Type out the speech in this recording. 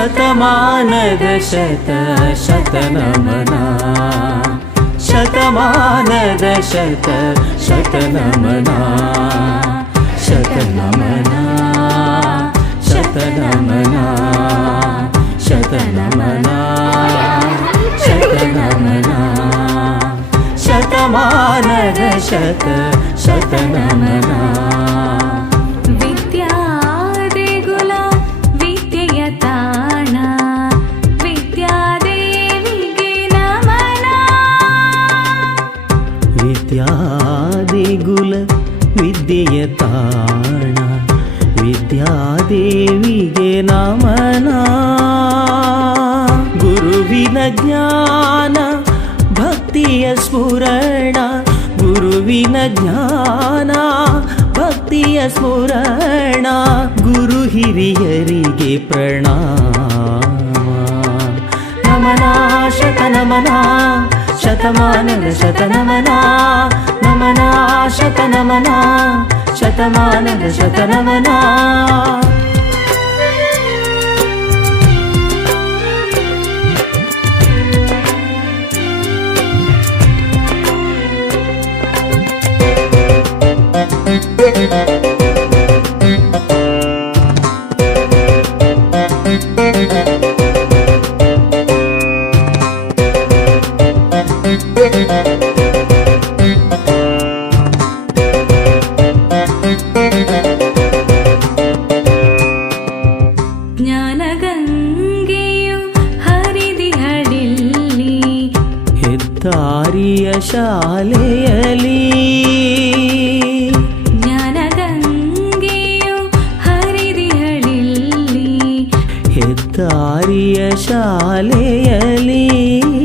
ಶತಮಾನದ ಶತನಮನ ಶತಮಾನದ ಶತನಮನ ಶತನಮನ ಶತನಮನ ಶತನಮನ ಶತನಮನ ಶತಮಾನದ ಶತನಮನ ವಿದ್ಯಾದೇಗುಲ ವಿದ್ಯೆಯ ತಾಣ ವಿದ್ಯಾದೇವಿಗೆ ನಮನ ಗುರುವಿನ ಜ್ಞಾನ ಭಕ್ತಿಯ ಸ್ಫುರಣ ಗುರುವಿನ ಜ್ಞಾನ ಭಕ್ತಿಯ ಸ್ಫುರಣ ಗುರು ಹಿರಿಯರಿಗೆ ಪ್ರಣಾಮ ನಮನ ಶತನಮನ ಶತಮಾನದ ಶತನಮನ ನಮನ ಶತನಮನ ಶತಮಾನದ ಶತನಮನ ಜ್ಞಾನಗಂಗೆಯು ಹರಿದಿಹಳಿಲ್ಲಿ ಹೆದ್ದಾರಿಯ ಶಾಲೆಯಲ್ಲಿ ಜ್ಞಾನಗಂಗೆಯು ಹರಿದಿಹಳಿಲ್ಲಿ ಹೆದ್ದಾರಿಯ ಶಾಲೆಯಲ್ಲಿ